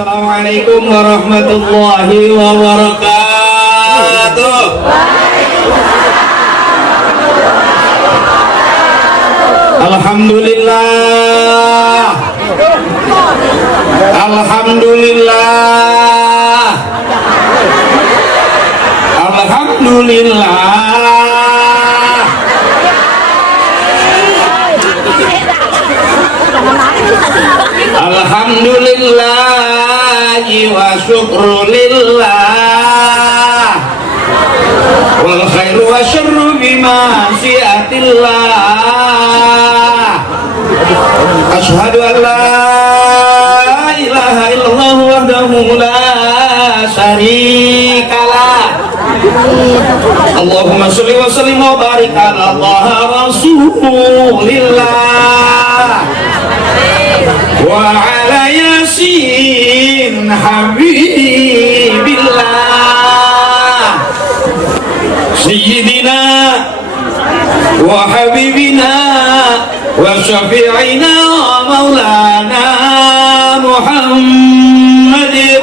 Assalamualaikum warahmatullahi wabarakatuh. Alhamdulillah. Alhamdulillah. Alhamdulillah. Alhamdulillah wa syukru lillah wal khairu wa syarru bima syiatillah. Asyhadu an la ilaha illallah wahdahu la syarikalah. Allahumma sholli wa sallim wa barik ala rasulillah wa ala yasin habibillah sayyidina wa habibina wa syafi'ina wa maulana Muhammadin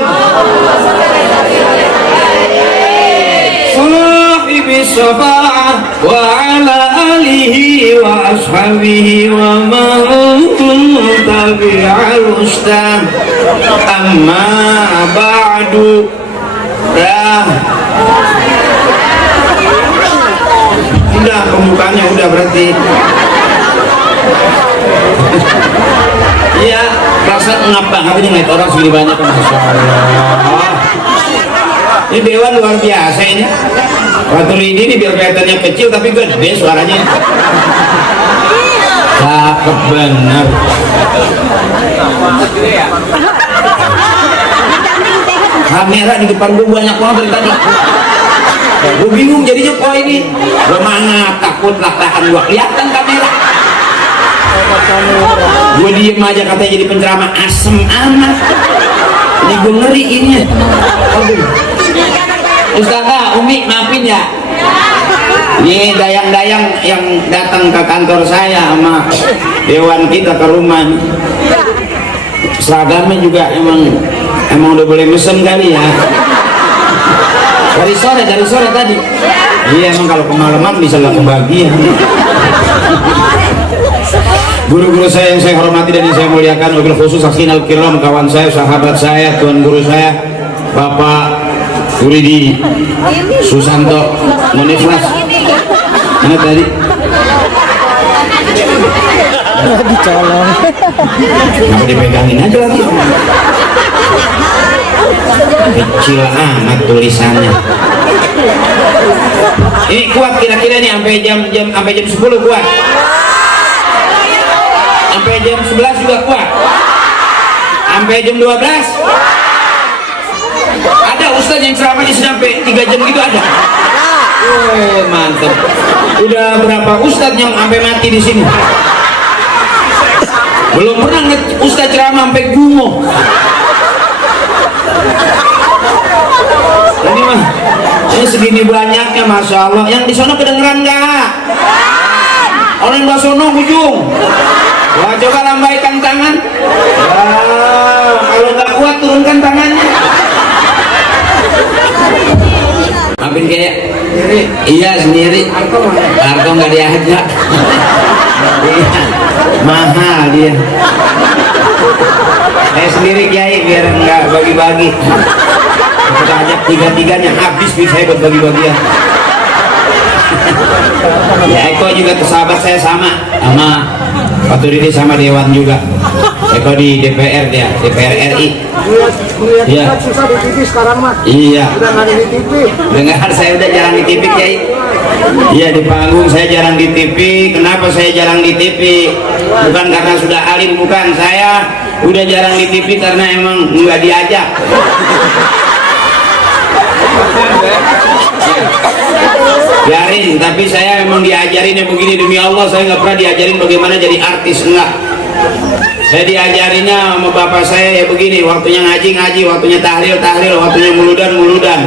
sahibi syafa'ah wa ala alihi wa ashabihi wa man tabi'al ustaz. Amma ba'du. Udah pembukaannya udah berarti. Iya, rasa ngap banget ini ngeliat orang segini banyak. Masya Allah. Ini dewan luar biasa ini. Waktu ini biar kelihatannya kecil tapi gede suaranya. Cakep bener. Kamera di depan gue banyak banget dari tadi. Gue bingung jadinya kok ini. Gue mana takut latakan gue kelihatan kamera. Gue diem aja katanya jadi penceramah asem amat. Ini gue ngeri ini. Ustazah, Umi maafin ya. Ini dayang-dayang yang datang ke kantor saya sama dewan kita ke rumah nih. Seragamnya juga emang udah boleh mesen kali ya. Dari sore tadi. Iya, emang kalau kemalaman bisa lah kebagian. Guru-guru saya yang saya hormati dan yang saya muliakan, wabil khusus sakinal kiram, kawan saya, sahabat saya, tuan guru saya, Bapak Uridi Susanto Moniflas. Mana tadi? Dicolong. Kenapa dipegangin aja lagi? Kecil amat tulisannya. Ini kuat kira-kira nih sampai jam 10 kuat. Sampai jam 11 juga kuat. Sampai jam 12. Ada ustaz yang ceramahnya sampai 3 jam gitu ada. Oh, mantap. Udah berapa ustaz yang sampai mati di sini? Belum pernah ustaz ceramah sampai gumoh. Ini mah ini segini banyaknya, masya Allah. Yang di sana kedengeran nggak? Orang di sono ujung. Wah, coba lambaikan tangan. Wah, kalau nggak kuat turunkan tangannya. Maafin kayak iya sendiri. Arto nggak diajak. Mahal dia. Saya sendiri kiai biar nggak bagi-bagi. Kita ajak tiga-tiganya habis nih saya buat bagi-bagian. Ya Eko juga sahabat saya sama waktu ini sama Dewan juga. Eko di DPR dia, DPR RI. Iya. Susah di TV sekarang mah. Iya. Udah nggak di TV. Dengar saya udah jarang di TV kiai. Iya, di panggung saya jarang di TV. Kenapa saya jarang di TV? Bukan karena sudah alim, bukan. Saya udah jarang di TV karena emang nggak diajak. Biarin, tapi saya memang diajarin yang begini, demi Allah saya nggak pernah diajarin bagaimana jadi artis, enggak. Saya diajarinnya sama bapak saya ya begini, waktunya ngaji, waktunya tahlil, waktunya muludan.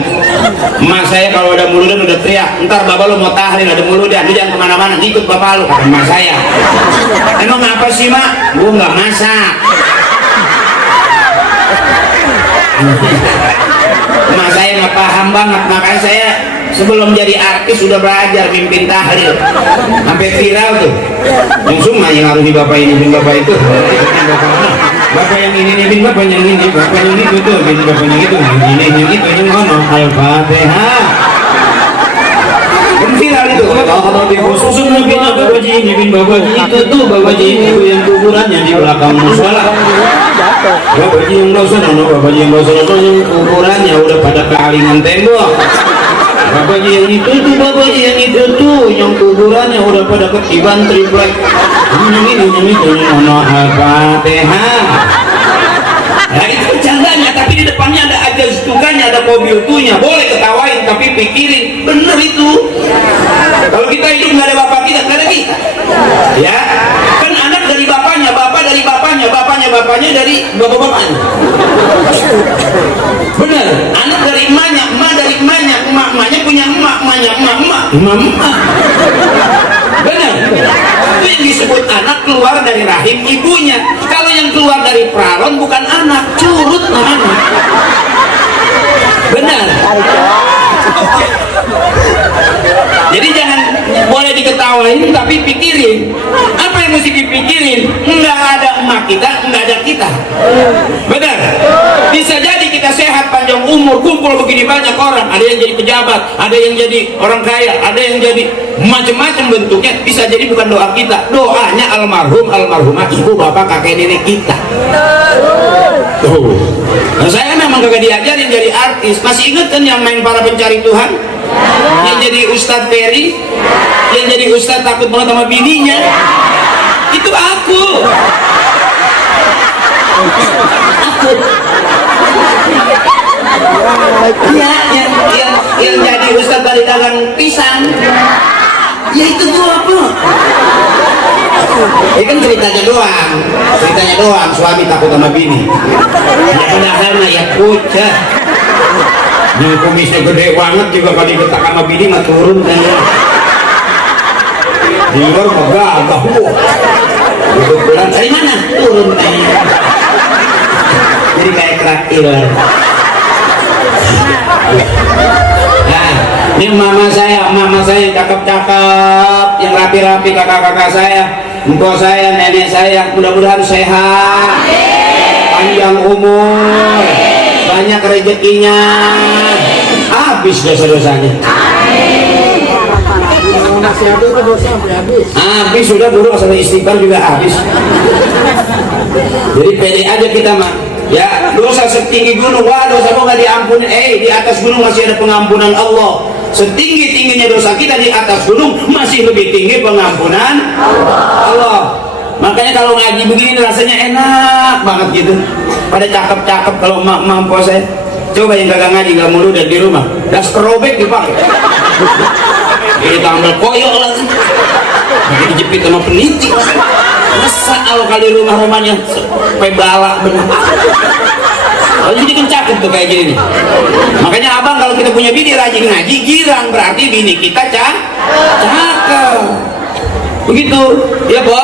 Emak saya kalau ada muludan udah teriak, ntar bapak lu mau tahlil ada muludan, lu jangan kemana-mana, ikut bapak lu, kata emak saya. Emang apa sih mak? Gua nggak masak. Emak saya nggak paham banget, makanya saya sebelum jadi artis sudah belajar mimpin tahlil sampai viral tuh. Yang semua yang harus di bapak ini bin bapak itu, bapak yang ini nih bin bapak yang ini, bapak yang itu tuh bin bapak yang itu, ini yang itu yang mana Al-Fatihah. Kan viral itu. Kalau di khusus mungkin bapak ini bin bapak itu tuh bapak ini itu yang kuburannya di belakang musola. Bapak yang dosa bapak yang dosa yang kuburannya udah pada kealingan tembok. Bapak yang itu tuh, bapak yang itu tuh, yang kuburannya udah pada ketiban triplek. Yang itu, yang Al-Fatihah. Nah itu bercandanya, tapi di depannya ada ajas tukanya, ada mobil tuhnya. Boleh ketawain, tapi pikirin, bener itu. Kalau kita hidup nggak ada bapak kita, nggak ada kita. Ya, kan anak dari bapaknya, bapak dari bapaknya, bapaknya dari bapak-bapaknya. Bener, anak dari emaknya, emak dari emaknya, emaknya punya emaknya, emak. Bener, itu yang disebut anak keluar dari rahim ibunya. Kalau yang keluar dari pralon bukan anak, curut namanya. Benar. Jadi jangan boleh diketawain tapi pikirin apa yang mesti dipikirin. Nggak ada emak kita, nggak ada kita. Benar. Bisa jadi kita sehat panjang umur, kumpul begini banyak orang, ada yang jadi pejabat, ada yang jadi orang kaya, ada yang jadi macam-macam bentuknya. Bisa jadi bukan doa kita, doanya almarhum almarhumah ibu bapak kakek nenek kita. Nah, saya memang kagak diajarin jadi artis. Masih ingat kan yang main para pencari Tuhan? Yang jadi Ustadz Ferry, yang jadi Ustadz takut banget sama bininya, itu aku. Ya, yang jadi Ustadz dari dagang pisang, ya itu gua apa? Ini kan ceritanya doang, suami takut sama bini. Ya padahal ya pucat. Yang kumisnya gede banget juga kalau digetak sama bini mah turun kayaknya. Di luar mah gagah. Kebetulan dari mana? Turun kayaknya. Jadi kayak kerak iler. Nah, ini mama saya yang cakep-cakep, yang rapi-rapi, kakak-kakak saya, empok saya, nenek saya, mudah-mudahan sehat, panjang umur, banyak rezekinya, habis dosa-dosanya. Habis sudah buruk sampai istighfar juga habis. Jadi pede aja kita mah. Ya, dosa setinggi gunung, wah dosa kok nggak diampuni. Di atas gunung masih ada pengampunan Allah. Setinggi-tingginya dosa kita, di atas gunung masih lebih tinggi pengampunan Allah. Makanya kalau ngaji begini rasanya enak banget gitu. Pada cakep-cakep kalau mampu saya. Coba yang kagak ngaji nggak mulu dan di rumah, daster robek dipakai. Ini tambal koyok lagi. Jadi dijepit sama peniti. Masa kalau kali rumah-rumahnya sampai balak benar. Oh, jadi kan cakep tuh kayak gini nih. Makanya abang kalau kita punya bini rajin ngaji, girang berarti bini kita cakep. Begitu, ya Bo?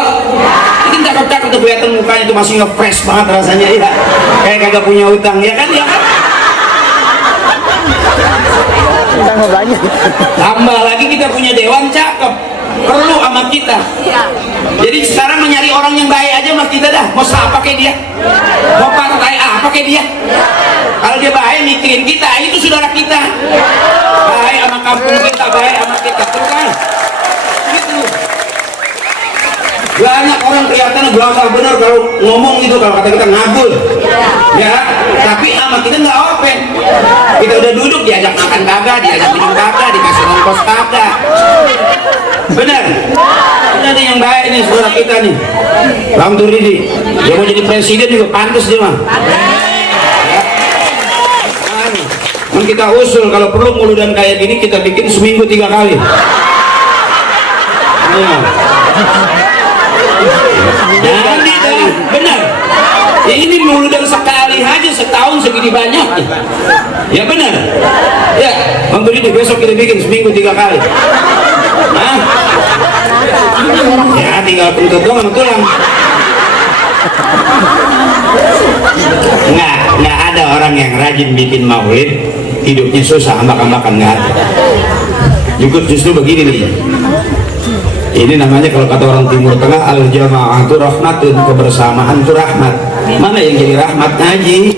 Ini cakep-cakep tuh kelihatan mukanya tuh masih nge-fresh banget rasanya ya. Kayak kagak punya utang ya kan ya kan? Banyak. Tambah lagi kita punya dewan cakep, perlu sama kita. Jadi sekarang mencari orang yang baik aja mas kita dah. Mau apa kayak dia? Mau partai apa kayak dia? Kalau dia baik mikirin kita, itu saudara kita. Baik sama kampung kita, baik sama kita, terus kan? Gitu. Banyak orang kelihatan belasah bener kalau ngomong gitu, kalau kata kita ngabul, ya. Tapi sama kita nggak open. Kita udah duduk diajak makan kagak, diajak minum kagak, dikasih ongkos kagak. Bener. Ini ada yang baik nih saudara kita nih. Bang Turidi, dia mau jadi presiden juga pantas dia mah. Kan kita usul kalau perlu mulu dan kayak gini kita bikin seminggu 3 kali. Jadi benar. Ya ini mulu dan sekali aja setahun segini banyak. Ya benar. Ya, untuk itu besok kita bikin seminggu 3 kali. Hah? Ya tinggal tutup doang tulang. nggak ada orang yang rajin bikin maulid hidupnya susah, ambak-ambakan, nggak ada. Justru begini nih, ini namanya kalau kata orang Timur Tengah, al jamaah itu rahmatun, kebersamaan itu rahmat. Mana yang jadi rahmat? Ngaji,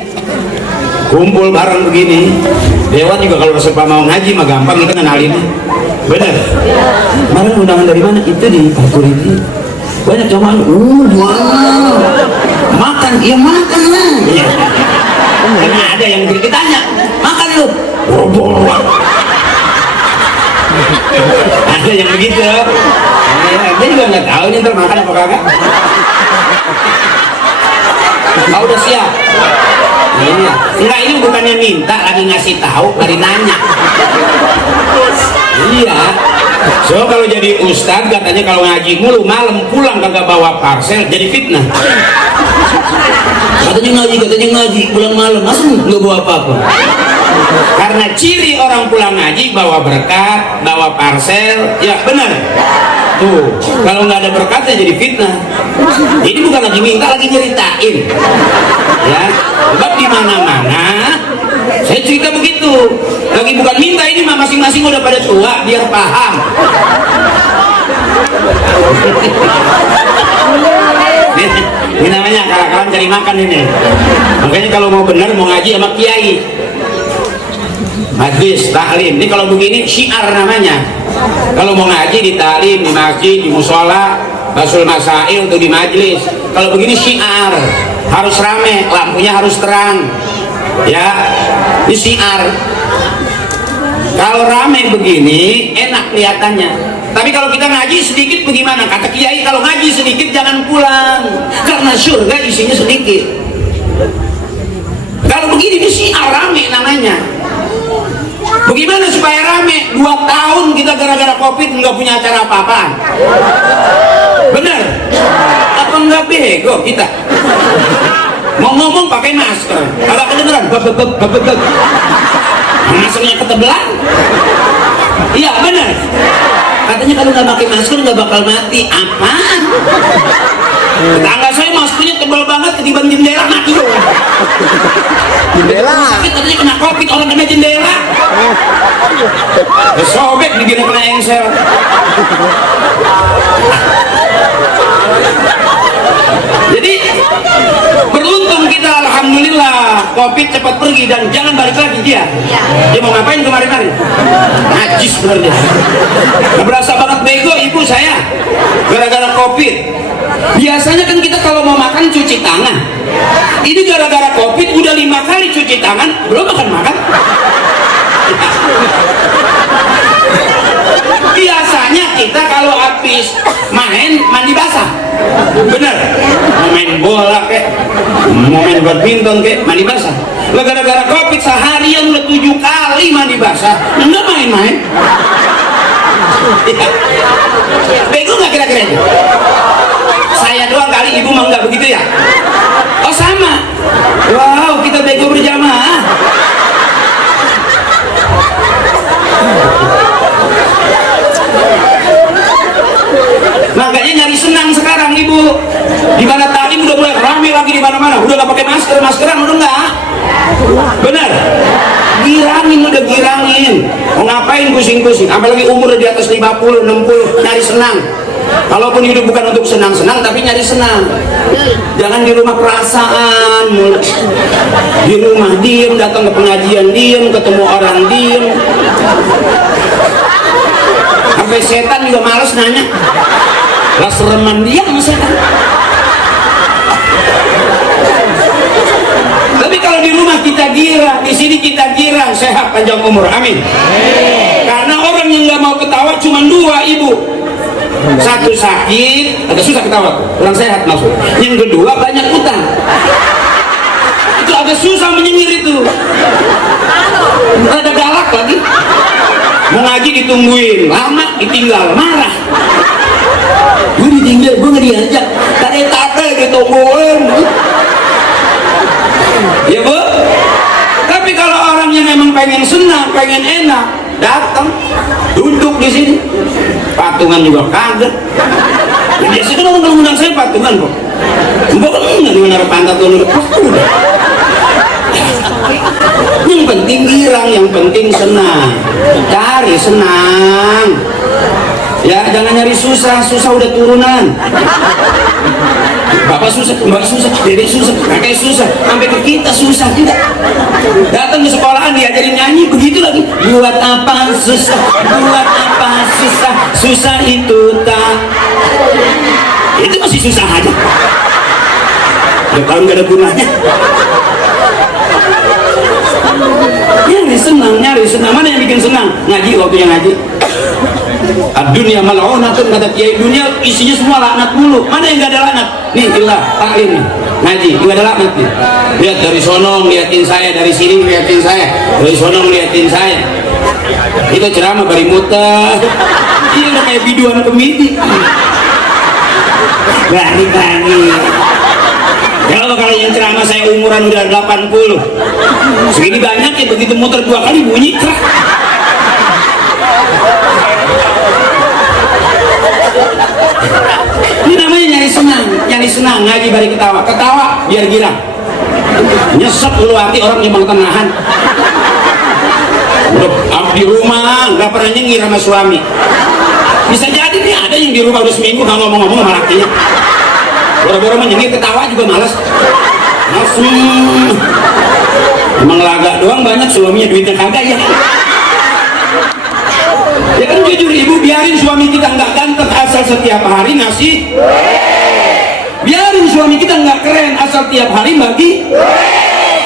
kumpul bareng begini. Dewan juga kalau resep mau ngaji mah gampang, kita kenalin. Bener. Kemarin undangan dari mana? Itu di Faturiti. Banyak jamaah. Wow. Makan, ya makan lah. Ya. Karena ada yang ditanya, makan lu. Ada yang begitu. Ya, dia juga nggak tahu nih ntar makan apa kagak. Kau udah siap? Iya. Enggak, ini bukannya minta, lagi ngasih tahu, lagi nanya. Iya. So kalau jadi ustad katanya kalau ngaji mulu malam pulang kagak bawa parsel jadi fitnah. Katanya ngaji pulang malam masa nggak bawa apa-apa. Karena ciri orang pulang ngaji bawa berkat, bawa parsel, ya benar. Tuh, kalau nggak ada berkatnya jadi fitnah. Ini bukan lagi minta, lagi nyeritain. Ya, sebab di mana-mana saya cerita begitu. Lagi bukan minta, ini mah masing-masing udah pada tua biar paham. Ini namanya akal-akalan cari makan ini. Makanya kalau mau benar mau ngaji sama kiai, majlis taklim. Ini kalau begini syiar namanya. Kalau mau ngaji di taklim, di masjid, di musola, basul masail atau di majlis. Kalau begini syiar, harus rame, lampunya harus terang. Ya, ini syiar. Kalau rame begini enak kelihatannya. Tapi kalau kita ngaji sedikit bagaimana? Kata kiai kalau ngaji sedikit jangan pulang, karena surga isinya sedikit. Kalau begini ini syiar rame namanya. Bagaimana supaya rame? 2 tahun kita gara-gara covid nggak punya acara apa-apaan. Bener? Apa nggak bego kita? Mau ngomong pakai masker, kalau kedengeran babak. Maskernya ketebelan. Iya bener. Katanya kalau nggak pakai masker nggak bakal mati. Apaan? Tetangga saya maskernya tebal banget ketiban jendela mati dong. Jendela sakit katanya kena covid, orang kena jendela sobek digini kena engsel. Jadi beruntung kita, alhamdulillah covid cepat pergi dan jangan balik lagi dia. Dia mau ngapain kemarin-kemarin? Najis bener dia. Gak berasa banget bego ibu saya gara-gara covid. Biasanya kan kita kalau mau makan cuci tangan. Ini gara-gara covid udah 5 kali cuci tangan belum makan. Biasanya kita kalau habis main mandi basah, bener? Mau main bola kek, mau main badminton kek, mandi basah. Lah gara-gara covid seharian udah 7 kali mandi basah, enggak main-main. Bego nggak kira-kira itu? Saya doang kali, ibu mah nggak begitu ya? Oh sama. Wow, kita bego berjamaah. Makanya nyari senang sekarang ibu. Di mana tadi udah mulai ramai lagi di mana-mana. Udah nggak pakai maskeran udah nggak. Benar. Girangin udah girangin. Mau ngapain pusing-pusing? Apalagi umur di atas 50, 60 nyari senang. Kalaupun hidup bukan untuk senang-senang tapi nyari senang. Jangan di rumah perasaan. Di rumah diem, datang ke pengajian diem, ketemu orang diem. Sampai setan juga males nanya. Lah sereman dia sama setan. Tapi kalau di rumah kita girang, di sini kita girang, sehat panjang umur, amin. Karena orang yang nggak mau ketawa cuma 2 ibu. Satu sakit, agak susah ketawa, kurang sehat maksud. Yang kedua banyak utang. Itu agak susah menyengir itu. Ada galak lagi. Mau ngaji ditungguin, lama ditinggal, marah. Gue ditinggal, gue nggak diajak. Tade ditungguin. Ya bu. Tapi kalau orang yang memang pengen senang, pengen enak, datang, duduk di sini. Patungan juga kagak. Ya, biasanya kan orang kalau undang saya patungan kok. Mbak kan enggak dengan arah pantat dulu. Udah. penting girang, yang penting senang. Cari senang. Ya, jangan nyari susah, susah udah turunan. Bapak susah, mbak susah, dedek susah, kakek susah, sampai ke kita susah juga. Datang ke sekolahan diajarin nyanyi begitu lagi. Buat apa susah, buat apa susah, susah itu tak. Itu masih susah aja. Ya kalau nggak ada gunanya. Nyari senang, mana yang bikin senang? Ngaji, waktunya ngaji. Dunia mal'unatun, kata kiai, dunia isinya semua laknat mulu. Mana yang nggak ada laknat? Nih ilah, taklim nih, ngaji, nggak ada laknat nih. Lihat dari sono ngeliatin saya, dari sini ngeliatin saya, dari sono ngeliatin saya. Itu ceramah bari muter. Iya udah kayak biduan komedi. Bari. Kalau yang ceramah saya umuran udah 80, segini banyak ya, begitu muter 2 kali bunyi kerak. Ini namanya nyari senang, ngaji bari ketawa biar girang. Nyesek dulu hati orang yang tenahan. Udah di rumah nggak pernah nyengir sama suami. Bisa jadi nih ada yang di rumah udah seminggu nggak ngomong-ngomong sama lakinya. Boro-boro menyengir ketawa juga malas. Emang laga doang banyak, suaminya duitnya kagak ya. Ya kan jujur ibu, biarin suami kita nggak ganteng asal setiap hari ngasih. Biarin suami kita nggak keren asal tiap hari bagi.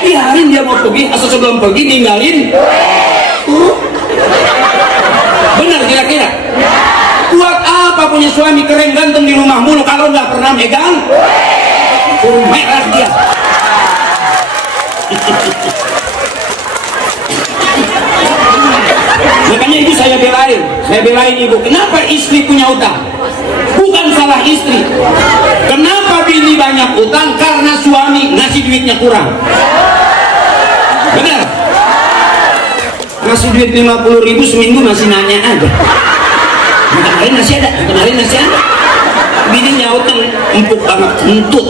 Biarin dia mau pergi asal sebelum pergi ninggalin. Benar kira-kira? Buat apa punya suami keren ganteng di rumah mulu kalau nggak pernah megang? Merah dia. Makanya ibu saya belain ibu. Kenapa istri punya utang? Bukan salah istri. Kenapa bini banyak utang? Karena suami ngasih duitnya kurang. Benar? Ngasih duit 50.000 seminggu masih nanya aja. Kemarin masih ada. Bininya utang empuk banget, entut.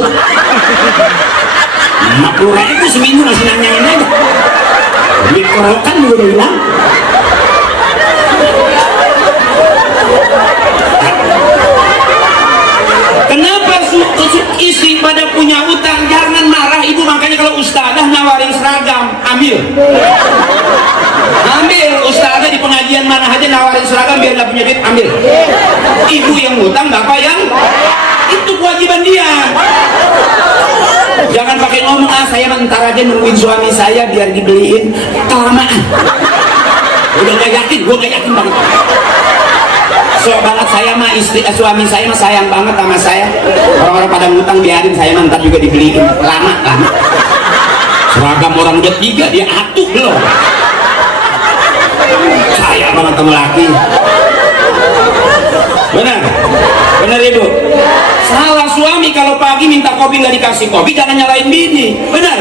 50.000 seminggu masih nanyain aja. Duit korokan juga udah hilang. Kenapa istri pada punya utang? Jangan marah ibu. Makanya kalau ustazah nawarin seragam, ambil ustazah di pengajian mana aja nawarin seragam biar gak punya duit, ambil. Ibu yang utang, bapak yang itu kewajiban dia. Jangan pakai ngomong, saya ntar aja nungguin suami saya biar dibeliin, kelamaan. Udah gak yakin, gue gak yakin banget. So banget saya mah suami saya mah sayang banget sama saya. Orang-orang pada ngutang biarin, saya ntar juga dibeliin, lama. Seragam orang udah 3 dia atuh belum. Sayang banget sama laki. Benar ibu. Salah suami kalau pagi minta kopi nggak dikasih kopi, jangan nyalain bini. Benar.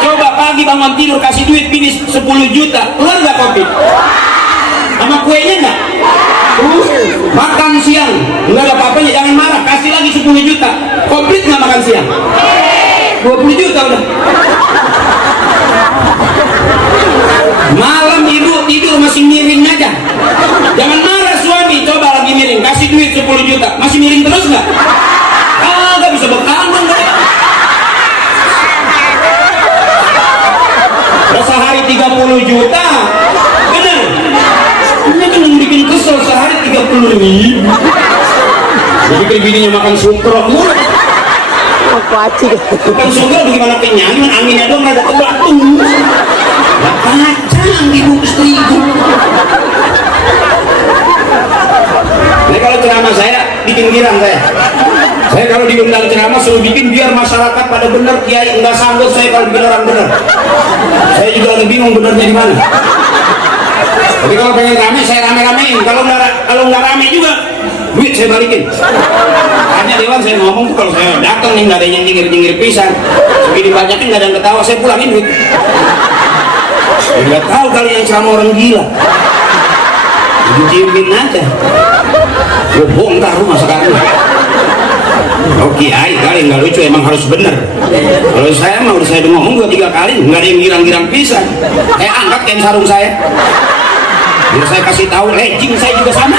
Coba pagi bangun tidur kasih duit bini 10 juta, keluar nggak kopi? Sama kuenya nggak? Makan siang nggak ada apa-apanya, jangan marah, kasih lagi 10 juta, komplit nggak makan siang? 20 juta udah. Malam ibu tidur masih miring aja, jangan marah suami. Coba lagi miring, kasih duit 10 juta, masih miring terus nggak? Nggak bisa berkandang nggak? Sehari 30 juta, bener? Ini kan yang bikin kesel, sehari 30.000. Jadi kayak bininya makan sungkrok mulu. Makan sungkrok bagaimana kenyang, anginnya dong ada kebatu. Kacang ibu istriku. Jadi kalau ceramah saya bikin girang saya. Saya kalau diundang ceramah suruh bikin biar masyarakat pada bener. Kiai nggak sanggup saya kalau bikin orang bener. Saya juga lagi bingung benernya di mana. Tapi kalau pengen rame saya rame-ramein. Kalau nggak rame juga duit saya balikin. Hanya dewan saya ngomong tuh kalau saya datang nih nggak ada yang nyengir pisan. Segini banyaknya nggak ada yang ketawa, saya pulangin duit. Nggak tahu kali yang ceramah orang gila. Diciemin aja. Gue bongkar rumah sekarang. Oh kiai kali nggak lucu, emang harus bener. Kalau saya mau saya udah ngomong 2-3 kali nggak ada yang girang-girang pisan. Angkat kain sarung saya. Biar saya kasih tahu, legging saya juga sama.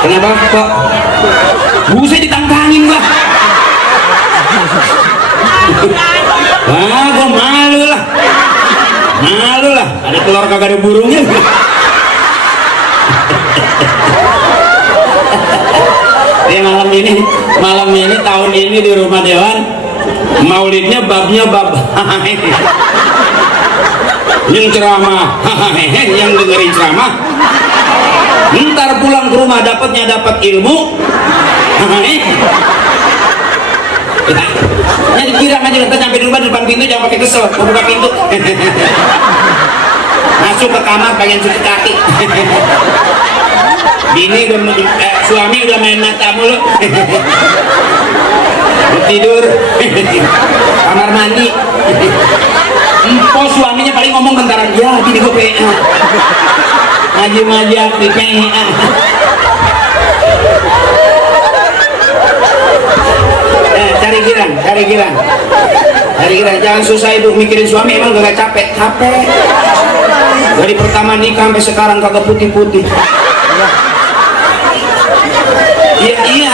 Kenapa kok? Saya ditantangin gua. Wah, gua malu lah. Ada telur kagak ada burungnya. malam ini tahun ini di rumah dewan maulidnya babnya bab yang ceramah yang dengerin ceramah, ntar pulang ke rumah dapat ilmu. Nyari girang aja, kita nyampe dulu depan pintu, jangan pakai kesel mau buka pintu. Masuk ke kamar pengen cuci kaki. Bini suami udah main mata mulu. Tidur kamar mandi. Suaminya paling ngomong bentaran, ya bini gue PA maju di PA. Cari girang, jangan susah ibu mikirin suami, emang gak capek. Dari pertama nikah sampai sekarang kagak putih-putih. Iya,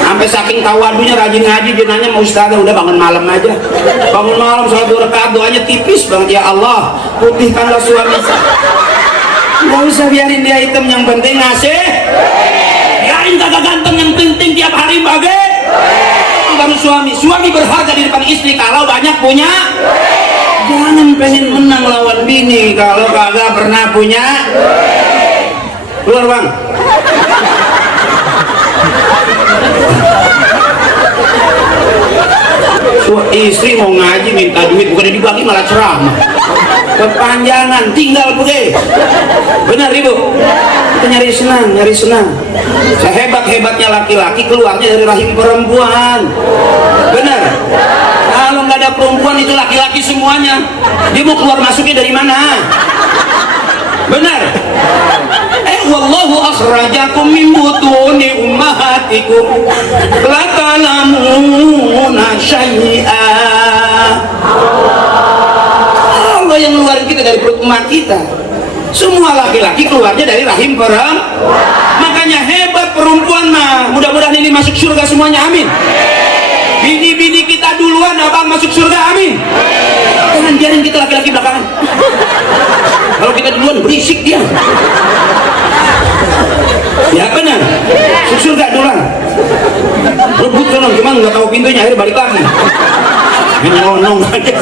sampai saking tawadunya rajin ngaji, dia nanya mau ustazah, udah bangun malam aja, sholat 2 rakaat, doanya tipis banget, ya Allah putihkanlah suami saya. Gak usah biarin dia hitam, yang penting ngasih. Biarin kagak ganteng, yang penting tiap hari bagai. Itu baru suami berharga di depan istri kalau banyak punya. Jangan pengen menang lawan bini kalau kagak pernah punya. Keluar bang. Istri mau ngaji minta duit, bukan dibagi malah ceramah. Kepanjangan, tinggal pergi. Benar ibu? Kita nyari senang. Sehebat-hebatnya laki-laki keluarnya dari rahim perempuan. Benar? Kalau nggak ada perempuan itu laki-laki semuanya. Dia mau keluar masuknya dari mana? Benar? Wallahu akhrajakum min butuni ummahatikum la ta'lamuna syai'a. Allah yang ngeluarin kita dari perut emak kita. Semua laki-laki keluarnya dari rahim perempuan. Makanya hebat perempuan mah. Mudah-mudahan ini masuk surga semuanya, amin. Bini-bini kita duluan, abang masuk surga, amin. Jangan biarin kita laki-laki belakangan. Kalau kita duluan berisik dia. Ya benar, surga duluan. Rebut kan, cuma nggak tahu pintunya, akhirnya balik lagi. Nyelonong aja.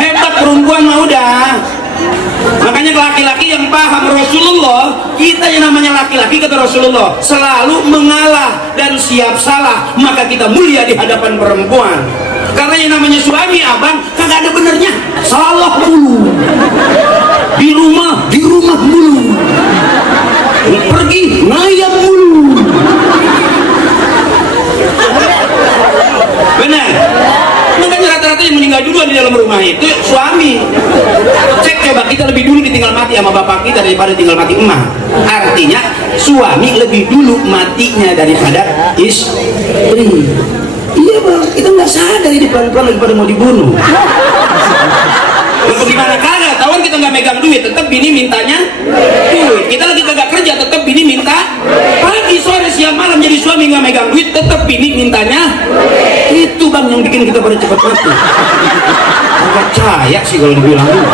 Hebat perempuan mah udah. Makanya laki-laki yang paham Rasulullah, kita yang namanya laki-laki kata Rasulullah selalu mengalah dan siap salah, maka kita mulia di hadapan perempuan. Karena yang namanya suami abang kagak ada benernya, salah mulu. Di rumah mulu. Pergi ngayap mulu. Benar. Makanya rata-rata yang meninggal duluan di dalam rumah itu suami. Cek coba, kita lebih dulu ditinggal mati sama bapak kita daripada tinggal mati emak. Artinya suami lebih dulu matinya daripada istri. Iya bang, kita nggak sadar ini pelan-pelan lagi pada mau dibunuh. Untuk gimana kagak? Tawan kita nggak megang duit, tetap bini mintanya duit. Kita lagi kagak kerja, tetap bini minta. Pagi, sore, siang, malam jadi suami nggak megang duit, tetap bini mintanya. Itu bang yang bikin kita pada cepat mati. Nggak percaya sih kalau dibilang dulu.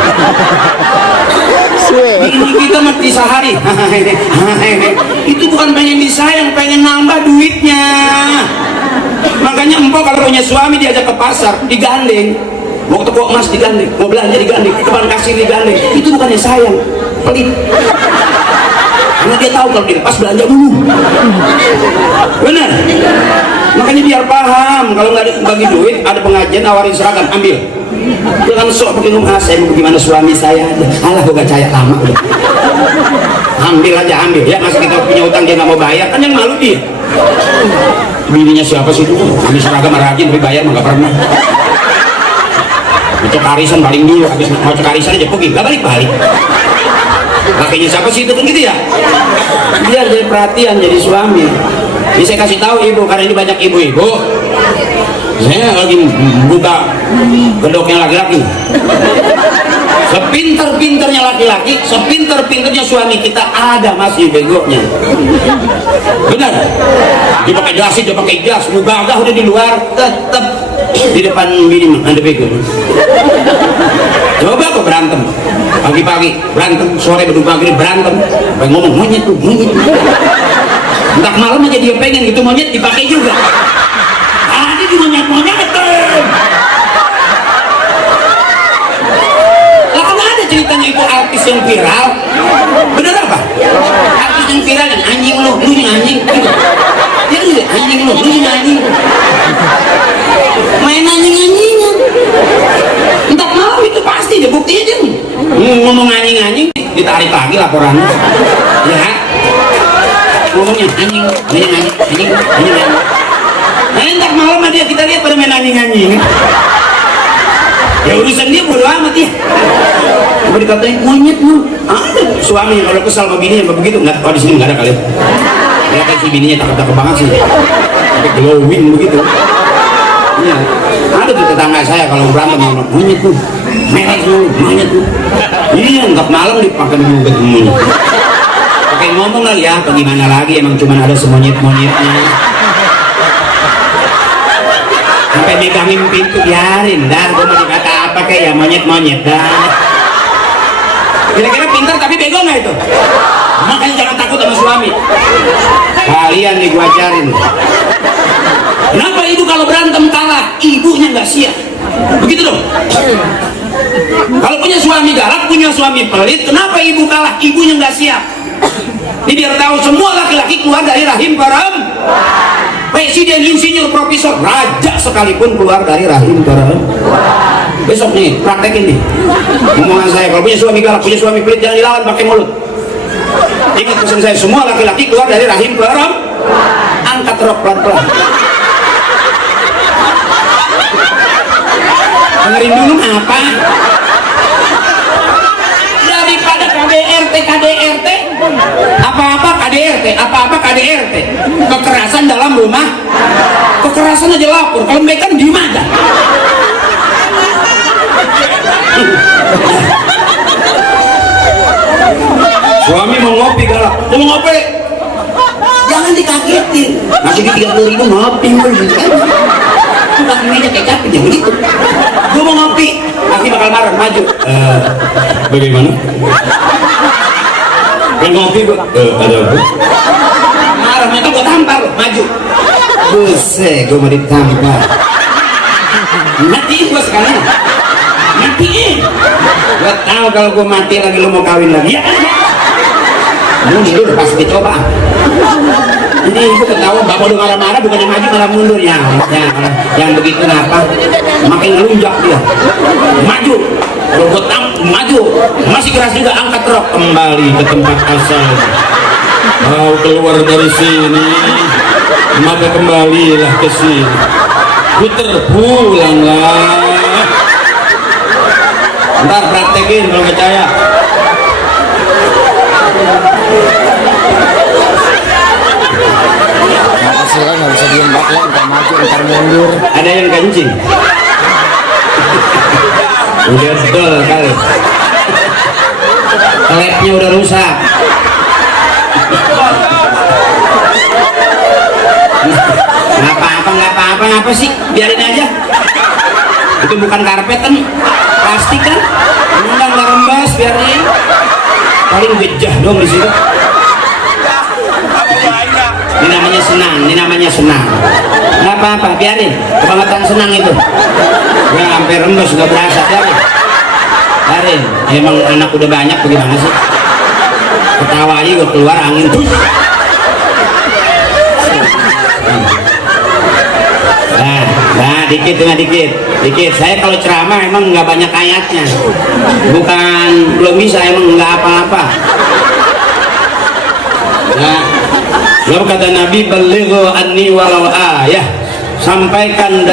Bini kita mati sehari. Itu bukan pengen disayang, pengen nambah duitnya. Makanya empok kalau punya suami diajak ke pasar digandeng, mau ke toko emas digandeng, mau belanja digandeng, ke depan kasir digandeng, itu bukannya sayang, pelit. Karena dia tahu kalau dia pas belanja dulu. Benar. Makanya biar paham, kalau nggak bagi duit ada pengajian nawarin seragam, ambil. Jangan sok pakai ngomong saya mau gimana suami saya. Alah gue gak percaya lama udah. ambil aja, ambil ya, masa kita punya utang dia nggak mau bayar, kan yang malu dia. Bininya siapa sih itu, habis seragam rajin tapi bayar nggak pernah. Cek arisan paling dulu, habis mau cek arisan aja pergi, nggak balik-balik. Lakinya siapa sih itu, kan gitu ya. Biar jadi perhatian jadi suami. Ini saya kasih tahu ibu, karena ini banyak ibu-ibu. Saya lagi buka kedoknya laki-laki. Sepinter-pinternya laki-laki, sepinter-pinternya suami kita ada masih begonya. Benar? Dia pakai dasi, dia pakai jas, gagah udah di luar, tetap di depan bini ada bego. Coba kok berantem, pagi-pagi berantem, sore baru pagi berantem, pengen ngomong monyet tuh, monyet. Entah malam aja dia pengen gitu monyet dipakai juga. Ada di monyet-monyet. Ceritanya itu artis yang viral, bener apa? Artis yang viral yang anjing lu yang anjing, ya lu anjing lu yang anjing, main anjing-anjingan. Entah malam itu pasti deh buktinya aja. Ngomong anjing-anjing, ditarik lagi laporannya. Ya, ngomongnya anjing. Nah, entah malam aja kita lihat pada main anjing-anjing. Ya urusan dia bodo amat ya. Apa dikatain monyet lu? Ada suami kalau kesal sama bininya begitu nggak? Oh di sini nggak ada kali. Ya kan si bininya takut banget sih. Sampai glowing begitu. Iya. Ada tuh tetangga saya kalau berantem sama monyet tuh, merah tuh, monyet tuh. Iya nggak malam dipakai juga monyet. Pakai ngomong lah ya, bagaimana lagi emang cuma ada semonyet-monyetnya. Sampai megangin pintu biarin dah, gue mau dikata apa kayak ya monyet-monyet dah. Kira-kira pintar tapi bego nggak itu? Makanya jangan takut sama suami. Kalian nih gue ajarin. Kenapa ibu kalau berantem kalah, ibunya nggak siap? Begitu dong. Kalau punya suami galak, punya suami pelit, kenapa ibu kalah, ibunya nggak siap? Ini biar tahu semua laki-laki keluar dari rahim perempuan. Presiden, insinyur, profesor, raja sekalipun keluar dari rahim perempuan. Besok nih praktekin nih omongan saya, kalau punya suami galak, punya suami pelit, jangan dilawan pakai mulut. Ingat pesan saya, semua laki-laki keluar dari rahim perempuan. Angkat rok pelan-pelan. Dengerin dulu apa? Daripada KDRT, apa-apa KDRT, kekerasan dalam rumah, kekerasan aja lapor, kalau mereka diem aja. Suami mau ngopi galak, mau ngopi, jangan dikagetin, ngasih di 30.000 ngopi, bukan meja kayak capek ya begitu. Gue mau ngopi, nanti bakal marah, maju. Bagaimana? Pengen ngopi gue, ada apa? Marah, nanti gue tampar lo, maju. Buset, gue mau ditampar. Matiin gue sekalian. Matiin. Gue tahu kalau gue mati lagi lo mau kawin lagi. Ya, mundur pas dicoba. Ini ibu ketahuan bapak udah marah-marah, bukannya maju malah mundur ya. Yang begitu kenapa? Makin ngelunjak dia. Maju. Kalau gue maju, masih keras juga, angkat rok kembali ke tempat asal. Kau keluar dari sini, maka kembalilah ke sini. Puter pulanglah. Ntar praktekin kalau percaya. Nggak bisa diem bakal, ntar maju, ntar mundur. Ada yang kencing. Udah dol kali. Klepnya udah rusak. Nggak apa-apa sih, biarin aja. Itu bukan karpet kan, plastik kan, nggak rembes, biarin. Paling gejah dong di situ. Ini namanya senang. Nggak apa-apa, biarin. Kebangetan senang itu. Ya sampai rembes nggak berasa, biarin. Emang anak udah banyak, bagaimana sih? Ketawa aja gue keluar angin tuh. Nah, dikit. Saya kalau ceramah emang nggak banyak ayatnya. Bukan belum bisa, emang nggak apa-apa. Nah, lalu kata Nabi, balighu anni walau ayah, sampaikan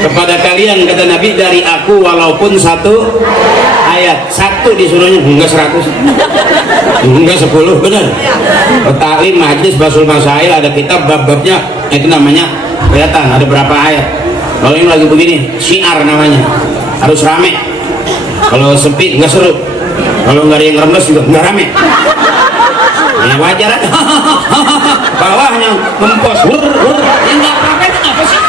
kepada kalian, kata Nabi, dari aku walaupun satu ayat. Satu disuruhnya, enggak 100, enggak 10, benar. Taklim, majlis, basul masail, ada kitab bab-babnya, itu namanya kelihatan ada berapa ayat. Kalau ini lagi begini, syiar namanya, harus rame. Kalau sepi enggak seru, kalau nggak ada yang remes juga nggak rame. Ya wajar aja. Bawahnya mempos, ya nggak apa-apa, itu apa sih?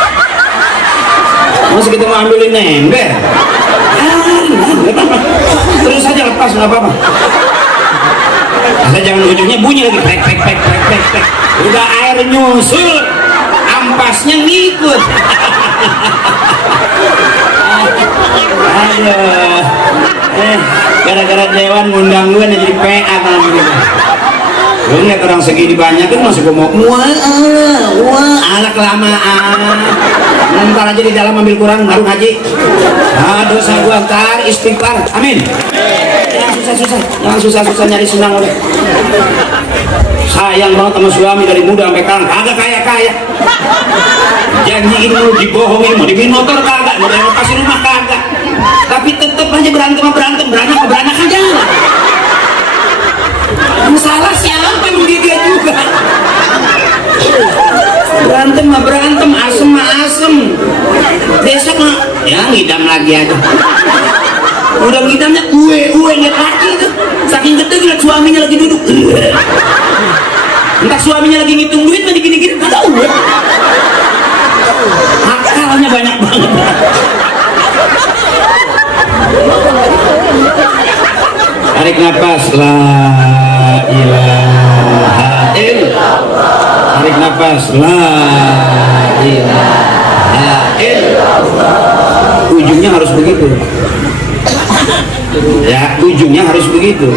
Masa kita mau ambilin ember? Nggak apa-apa, terus saja lepas, nggak apa-apa. Asal jangan ujungnya bunyi lagi, pek. Udah air nyusul, ampasnya ngikut. Aduh, gara-gara Dewan ngundang gue nih jadi PA malam ini. Gue ngeliat orang segini banyak kan masuk gue mau ala kelamaan. Ntar aja di dalam ambil kurang baru ngaji. Dosa gue ntar istighfar, amin. Jangan susah-susah nyari senang udah. Sayang banget sama suami dari muda sampai sekarang kagak kaya. Janjiin lu dibohongin, mau dibeliin motor kagak, mau renovasi rumah kagak. Tapi tetep aja berantem, beranak aja. Masalah siapa emang dia juga. Berantem, asem. Besok mah ya ngidam lagi aja. Udah ngidamnya gue liat laki itu. Saking gede liat suaminya lagi duduk. Entah suaminya lagi ngitung duit mah gini-gini kagak udah. Akalnya banyak banget. Tarik nafas, la ilaha illallah. Tarik nafas, la ilaha illallah. Ujungnya harus begitu. Ya, ujungnya harus begitu.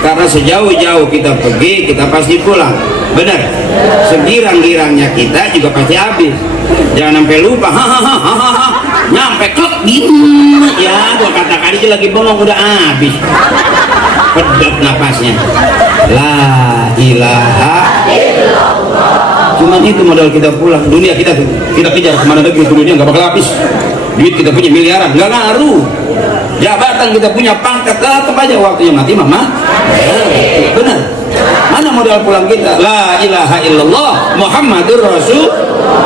Karena sejauh-jauh kita pergi, kita pasti pulang. Benar. Segirang-girangnya kita juga pasti habis. Jangan sampai lupa. Nyampe klek gini. Ya, gua katakan itu lagi bengong udah habis. Pedot napasnya. La ilaha illallah. Cuman itu modal kita pulang. Dunia kita kejar kemana lagi, dunia nggak bakal habis. Duit kita punya miliaran, nggak ngaruh. Jabatan kita punya, pangkat, tetap aja waktunya mati mama. Benar. Mana modal pulang kita? La ilaha illallah Muhammadur Rasul.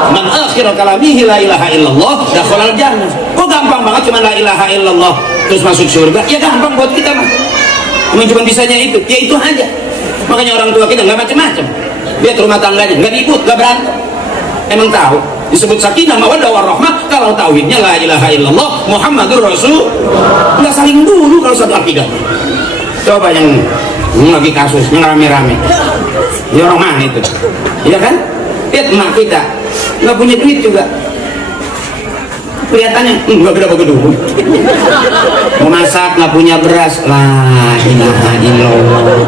Man akhir kalamihi la ilaha illallah dakhalal jannah. Kok gampang banget cuma la ilaha illallah terus masuk surga? Ya gampang buat kita mah. Cuma bisanya itu, ya itu aja. Makanya orang tua kita nggak macam-macam. Lihat rumah tangganya, nggak ribut, nggak berantem. Emang tahu disebut sakinah mawaddah warahmah kalau tauhidnya la ilaha illallah Muhammadur Rasul. Nggak saling dulu kalau satu akidah. Coba yang lagi kasus yang rame-rame, ini orang mana itu? Iya kan? Lihat emak kita nggak punya duit juga, kelihatannya nggak gedung. Mau masak nggak punya beras, la ilaha illallah.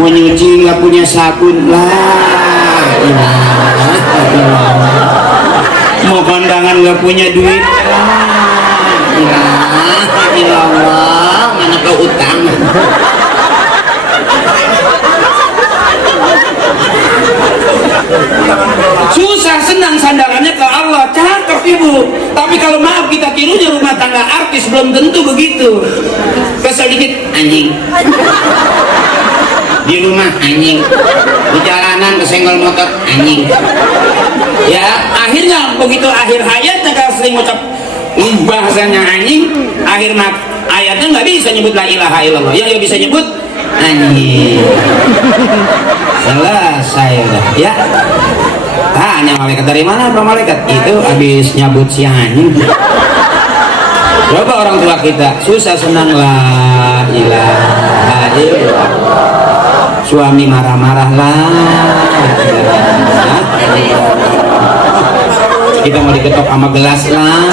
Mau nyuci nggak punya sabun, la ilaha illallah. Mau kondangan nggak punya duit, la ilaha illallah. Mana kau utang? Susah senang sandarannya ke Allah, cakep ibu. Tapi kalau maaf kita tirunya rumah tangga artis belum tentu begitu. Kesel dikit anjing, di rumah anjing, di jalanan kesenggol motor anjing. Ya akhirnya begitu akhir hayatnya kalau sering ngucap bahasanya anjing, akhir ayatnya nggak bisa nyebut la ilaha illallah, yang dia bisa nyebut anjing. Selesai udah ya. Tanya malaikat dari mana, apa malaikat itu habis nyabut si anjing. Coba orang tua kita susah senang la ilaha illallah, suami marah-marah lah, kita mau diketok sama gelas lah.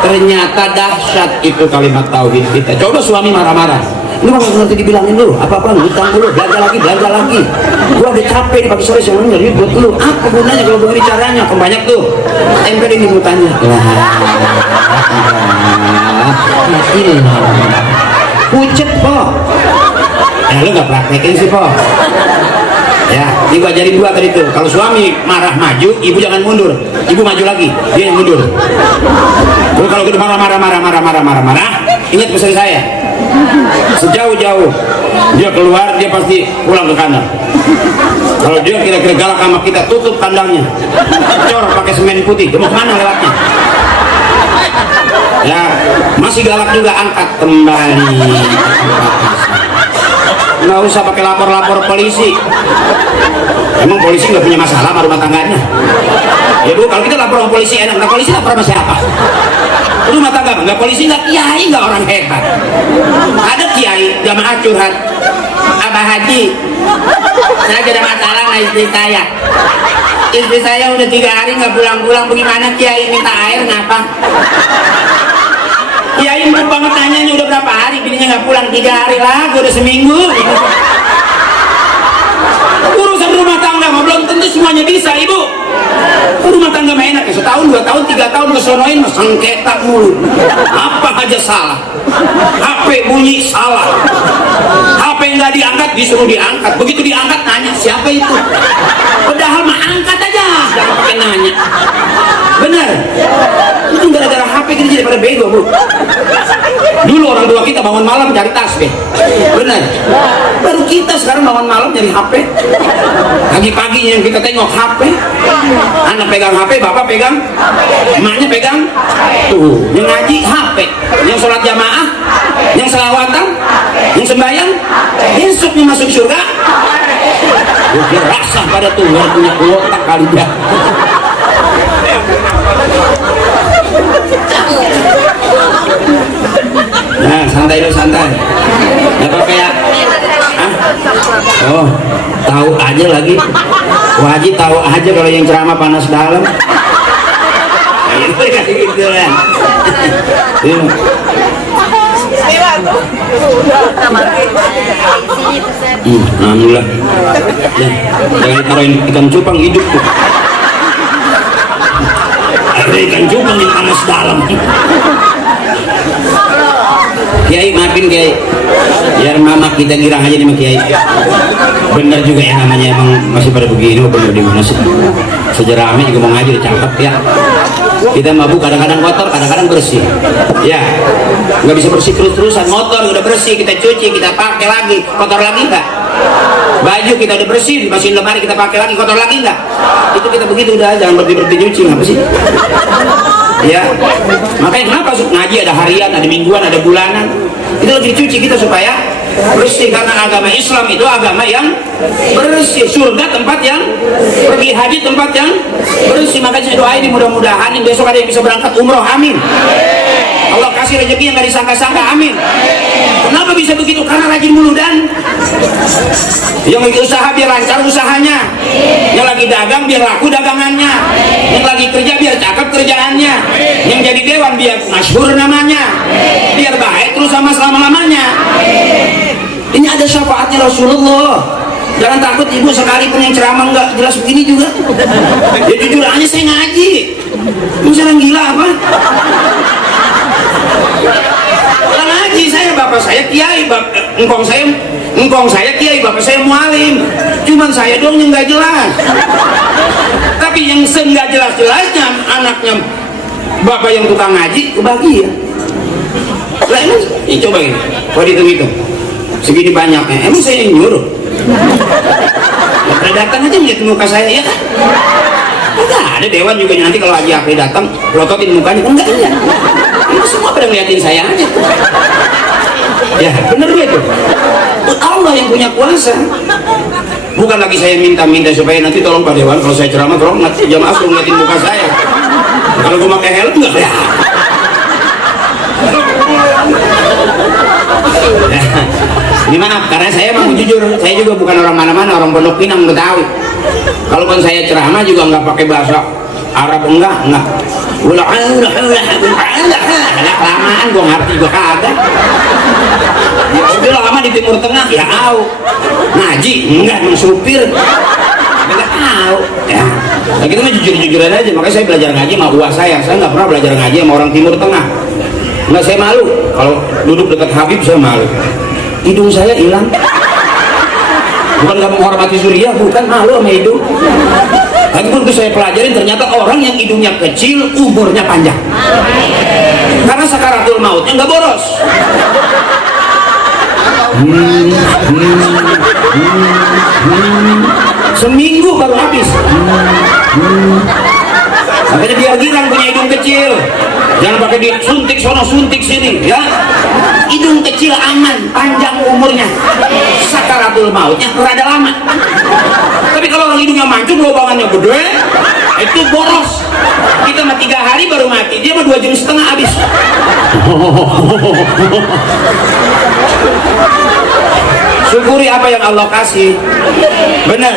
Ternyata dahsyat itu kalimat tauhid kita. Coba suami marah-marah, lu mau ngerti dibilangin lu apa-apa, lu utang dulu, belanja lagi. Gua udah capek di pagi sore siang dari buat lu. Apa gunanya kalau begini caranya? Banyak tuh tempelin di mutanya. pucet po. Ya lu nggak praktekin sih po. Ya, ini gua ajarin dua tadi tuh. Kalau suami marah maju, ibu jangan mundur. Ibu maju lagi, dia yang mundur. Terus kalau kita marah, ingat pesan saya. Sejauh-jauh dia keluar, dia pasti pulang ke kandang. Kalau dia kira-kira galak sama kita, tutup kandangnya, cor pakai semen putih. Dia mau kemana lewatnya? Ya, masih galak juga, angkat kembali. Nggak usah pakai lapor-lapor polisi. Emang polisi nggak punya masalah sama rumah tangganya? Ya bu, kalau kita lapor sama polisi enak. Nah, polisi lapor sama siapa? Rumah tangga nggak polisi, nggak kiai, nggak orang hebat. Ada kiai jamaah curhat, Abah Haji, saya ada masalah sama istri saya. Istri saya udah 3 hari nggak pulang-pulang. Bagaimana kiai, minta air ngapa? Kiai empuk banget nanyanya, udah berapa hari bininya nggak pulang? 3 hari lah, gue udah seminggu. Urusan rumah tangga mah belum tentu semuanya bisa, ibu. Rumah tangga mah enak ya, setahun, 2 tahun, 3 tahun kesonoin mah sengketa mulu. Apa aja salah. HP bunyi salah. HP nggak diangkat disuruh diangkat. Begitu diangkat nanya siapa itu. Padahal mah angkat aja, jangan pakai nanya. Bener. Itu gara-gara HP kita jadi pada bego bu. Dulu orang tua kita bangun malam cari tasbih. Bener. Baru kita sekarang bangun malam nyari HP. Pagi-pagi yang kita tengok HP. Anak pegang HP, bapak pegang, emaknya pegang. Tuh, yang ngaji HP, yang sholat jamaah, yang selawatan, yang sembahyang, besoknya masuk surga. Dia rasa pada Tuhan punya otak kali ya. Nah, santai dulu, santai. Gak apa-apa ya. Hah? Oh, tahu aja lagi. Wajib tahu aja kalau yang ceramah panas dalam. Kayak gitu kan. Alhamdulillah. Jangan taruhin ikan cupang hidup tuh. Ada ikan cupang yang panas dalam. Kiai, maafin Kiai, biar mama kita girang aja nih sama Kiai. Bener juga ya, namanya emang masih pada begini, bener di mana sih. Sejarah Ame juga mau ngaji, cakep ya. Kita mabuk kadang-kadang kotor, kadang-kadang bersih. Ya, nggak bisa bersih terus-terusan. Motor udah bersih, kita cuci, kita pakai lagi, kotor lagi nggak? Baju kita udah bersih, dimasukin lemari, kita pakai lagi, kotor lagi nggak? Itu kita begitu udah, jangan berhenti nyuci, apa sih? Ya, makanya kenapa ngaji ada harian, ada mingguan, ada bulanan. Itu lagi dicuci kita supaya bersih, karena agama Islam itu agama yang bersih. Surga tempat yang, pergi haji tempat yang bersih. Makanya saya doain mudah-mudahan besok ada yang bisa berangkat umroh, amin. Allah kasih rezeki yang gak disangka-sangka, amin. Kenapa bisa begitu? Karena rajin mulu. Dan yang lagi usaha biar lancar usahanya, yang lagi dagang biar laku dagangannya, yang lagi kerja biar cakep kerjaannya, yang jadi dewan biar masyhur namanya, biar baik terus sama selama-lamanya. Ini ada syafaatnya Rasulullah. Jangan takut ibu, sekalipun yang ceramah nggak jelas begini juga. Ya jujur aja, saya ngaji. Lu sekarang gila apa? Orang ngaji, saya bapak saya kiai, engkong saya kiai, bapak saya mualim. Cuman saya doang yang nggak jelas. Tapi yang nggak jelas-jelasnya anaknya bapak yang tukang ngaji kebahagia. Lah emang, ya coba ini, kalau dihitung-hitung segini banyaknya, emang saya yang nyuruh? Ya, pada datang aja melihat muka saya, ya kan? Enggak ada dewan juga nanti kalau Haji Afri datang pelototin mukanya, enggak ada. Itu semua pada ngeliatin saya aja. Ya bener gitu. Allah yang punya kuasa. Bukan lagi saya minta-minta supaya nanti tolong Pak Dewan kalau saya ceramah tolong jamaah suruh ngeliatin muka saya. Kalau gue pakai helm enggak ya. Ini maaf, karena saya mau jujur, saya juga bukan orang mana-mana, orang Pondok Pinang, Betawi. Kalau kan saya ceramah juga nggak pakai bahasa Arab, enggak. Kelamaan gue ngerti gue kagak. Ya udah lama di Timur Tengah ya au. Ngaji enggak, supir enggak tahu. Ya, nah, kita mah jujur-jujuran aja. Makanya saya belajar ngaji sama uas saya nggak pernah belajar ngaji sama orang Timur Tengah. Nggak, saya malu kalau duduk dekat Habib, saya malu. Hidung saya hilang. Bukan nggak menghormati Suriah, bukan, malu sama hidung. Tapi pun saya pelajarin, ternyata orang yang hidungnya kecil umurnya panjang. Karena sakaratul mautnya nggak boros. Seminggu baru habis. Makanya biar girang punya hidung kecil. Jangan pakai disuntik sono suntik sini, ya. Hidung kecil aman, panjang umurnya. Sakaratul mautnya rada lama. Tapi kalau orang hidungnya mancung, lubangannya gede, itu boros. Kita mah 3 hari baru mati, dia mah 2,5 jam habis. Syukuri apa yang Allah kasih. Bener.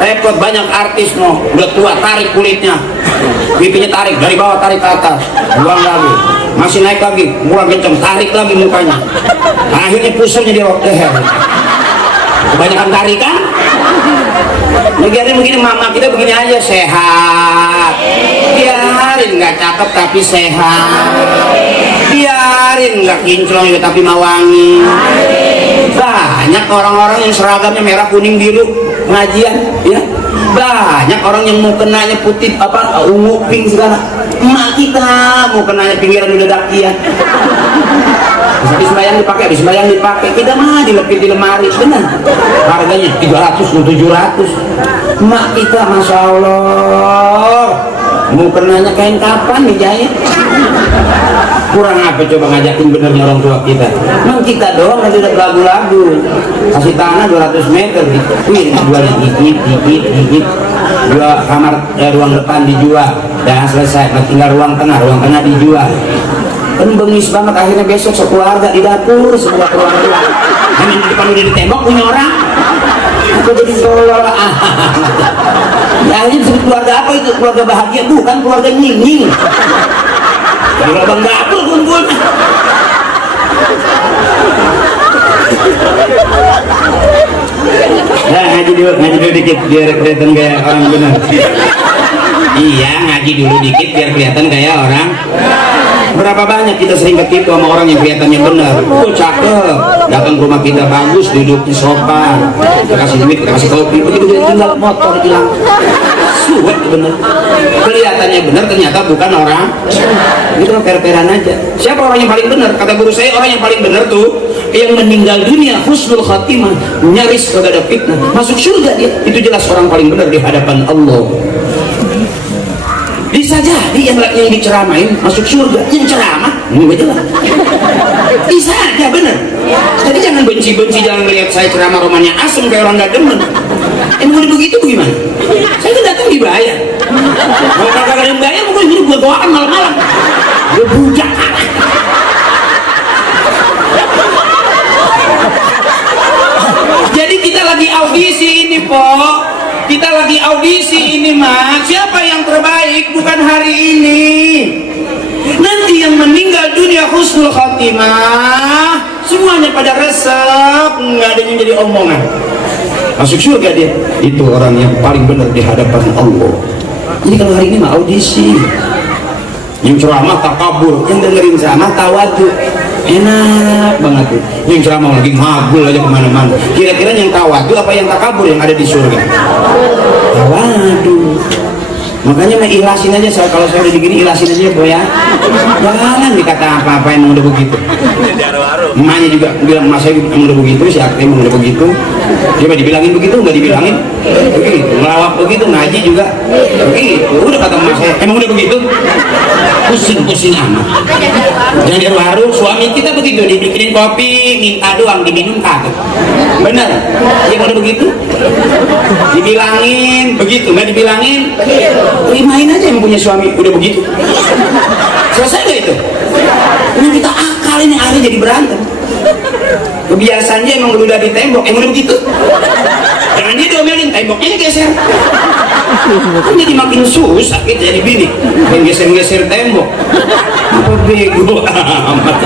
Repot, banyak artis no, udah tua tarik kulitnya, pipinya tarik dari bawah, tarik ke atas, buang lagi, masih naik lagi, kurang kenceng, tarik lagi mukanya, akhirnya pusarnya di leher. Kebanyakan tarikan. Negara begini, mama kita begini aja, sehat. Biarin nggak cakep tapi sehat. Biarin nggak kinclong ya tapi mawangi. Banyak orang-orang yang seragamnya merah kuning biru pengajian, ya. Banyak orang yang mau kenanya putih apa ungu pink segala. Emak kita mau kenanya pinggiran udah dakian. Habis sembahyang dipakai, kita mah dilepit di lemari, benar. Harganya 300 700. Emak kita masya Allah mau kenanya kain kapan dijahit. Kurang apa coba ngajakin benernya orang tua kita. Memang kita doang kan udah lagu-lagu. Kasih tanah 200 meter, wih, jual dikit. Dua kamar, ruang depan dijual, dan selesai. Tinggal ruang tengah dijual. Kan bengis banget, akhirnya besok sekeluarga di dapur, semua keluarga. Yang di depan udah ditembok punya orang. Aku jadi tolol. Ya akhirnya disebut keluarga apa itu? Keluarga bahagia, bukan keluarga nying-nying. Kalau abang dapur kumpul. Nah, ngaji dulu dikit biar kelihatan kayak orang benar. Iya, ngaji dulu dikit biar kelihatan kayak orang. Berapa banyak kita sering ketipu sama orang yang kelihatannya benar. Oh cakep, datang ke rumah kita bagus, duduknya sopan, kita kasih duit, kita kasih kopi, begitu dia tinggal motor hilang. Suwet bener. Kelihatannya benar, ternyata bukan orang. Itu per-peran aja. Siapa orang yang paling benar? Kata guru saya, orang yang paling benar tuh yang meninggal dunia husnul khatimah, nyaris kagak ada fitnah, masuk surga dia. Itu jelas orang paling benar di hadapan Allah. Bisa jadi yang diceramain masuk surga, yang ceramah enggak jelas. Bisa aja bener. Jadi jangan benci-benci, jangan melihat saya ceramah romannya asem kayak orang gak demen. Mau begitu gimana? Saya kan datang dibayar. Kalau kagak ada yang bayar, mungkin ini gua doakan malam-malam. Gua bujak. Jadi kita lagi audisi ini, Po. Kita lagi audisi ini, Mas. Siapa yang terbaik? Bukan hari ini. Nanti yang meninggal dunia husnul khatimah, semuanya pada resep, nggak ada yang jadi omongan. Masuk surga dia. Itu orang yang paling benar di hadapan Allah. Jadi kalau hari ini mah audisi. Yang ceramah takabur, yang dengerin ceramah tawadu. Enak banget tuh. Yang ceramah lagi ngabul aja kemana-mana. Kira-kira yang tawadu apa yang takabur yang ada di surga? Tawadu. Makanya mah ikhlasin aja. Kalau saya udah begini, ikhlasin aja Bu ya. Jangan dikata apa-apa emang udah begitu. Emaknya juga bilang, mas saya emang udah begitu, si Akte emang udah begitu. Dia mah dibilangin begitu, nggak dibilangin begitu. Ngelawak begitu, ngaji juga begitu. Udah kata mas saya, emang udah begitu. Pusing-pusing amat. Jangan di warung, suami kita begitu, dibikinin kopi, minta doang, diminum kagak. Bener? Dia udah begitu. Dibilangin begitu, nggak dibilangin terimain aja yang punya suami udah begitu. Selesai nggak itu? Ini kita akal ini hari jadi berantem. Kebiasaannya emang udah di tembok, emang udah begitu. Jangan dia diomelin, temboknya geser. Kan jadi makin susah kita jadi bini. Yang geser-geser tembok. Apa bego amat.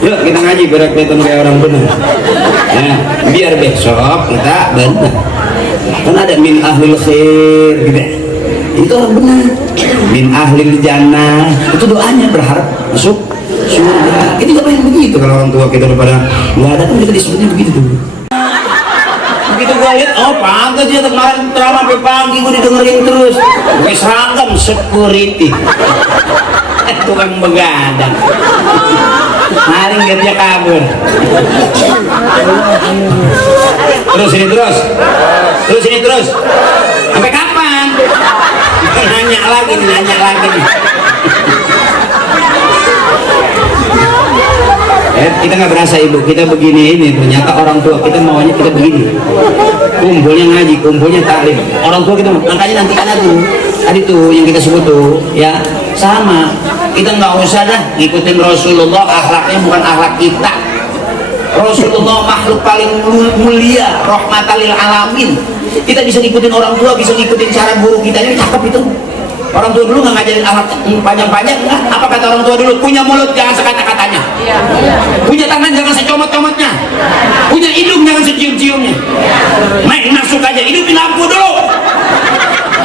Yuk kita ngaji biar kelihatan kayak orang benar. Ya, biar besok kita benar. Kan ada min ahlul khair gitu. itu orang benar. Min ahlil jannah, itu doanya berharap masuk surga. Itu gak pengen begitu kalau orang tua kita daripada nggak ada kan kita disebutnya begitu tuh. Begitu gue lihat, oh pantas dia kemarin drama sampai pagi gue didengerin terus. Pakai seragam security, tukang begadang. Maling dia kabur. Terus ini terus sampai kapan? Nanya lagi nih. Kita nggak berasa ibu kita begini ini, ternyata orang tua kita maunya kita begini, kumpulnya ngaji, kumpulnya taklim, orang tua kita makanya nanti ada tuh tadi tuh yang kita sebut tuh ya sama, kita nggak usah dah ngikutin Rasulullah, akhlaknya bukan akhlak kita. Rasulullah makhluk paling mulia, rahmatalil alamin. Kita bisa ngikutin orang tua, bisa ngikutin cara guru kita, ini cakep itu. Orang tua dulu nggak ngajarin akhlak panjang-panjang, apa kata orang tua dulu? Punya mulut jangan sekata-katanya, punya tangan jangan secomot-comotnya, punya hidung jangan secium-ciumnya. Main masuk aja, hidupin lampu dulu.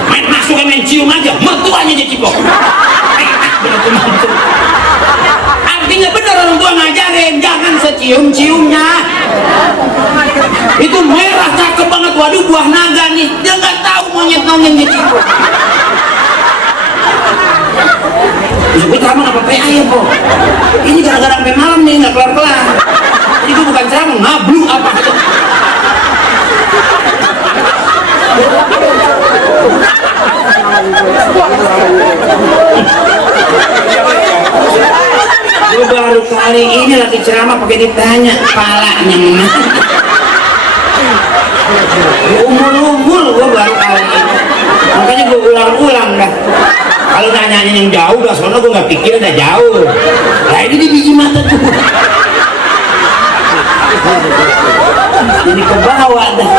Main masuk main cium aja, mertuanya aja cipok. Artinya benar orang tua ngajarin jangan secium-ciumnya. Itu merah cakep banget, waduh buah naga nih, dia nggak tahu monyet-monyetnya cipok. Gue ceramah apa ayam kok. Ini gara-gara sampai malam nih nggak kelar-kelar. Itu bukan ceramah, ngabluk apa itu. Gue baru kali ini lagi ceramah pakai ditanya palanya mana. Umur gue baru kali ini. Makanya gue ulang-ulang dah. Kalau nanya yang jauh dah, soalnya gue nggak pikir udah jauh. Nah ini di biji mata tuh. Jadi ke bawah dah.